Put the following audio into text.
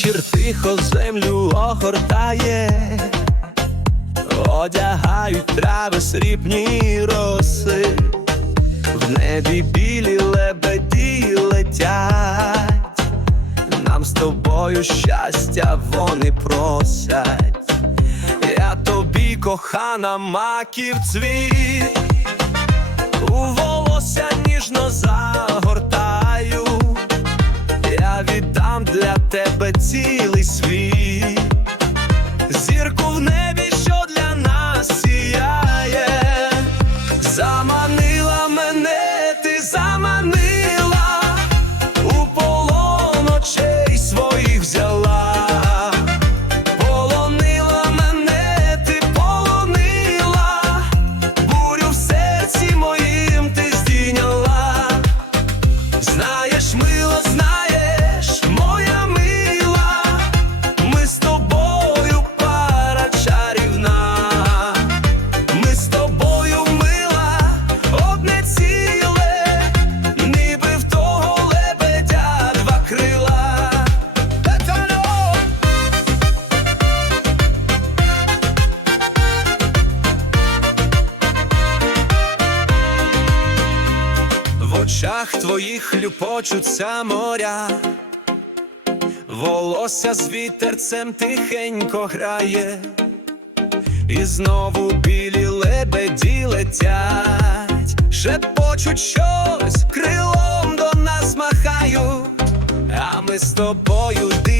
Вечір тихо землю огортає, одягають трави срібні роси, небі білі лебеді летять, нам з тобою щастя вони просять, я тобі кохана маків цвіт, у волосся ніжно загортаю. Я віддам для тебе цілий світ, очах твоїх люпочуться моря, волосся з вітерцем тихенько грає, і знову білі лебеді летять, шепочуть щось, крилом до нас махають, а ми з тобою дивимось у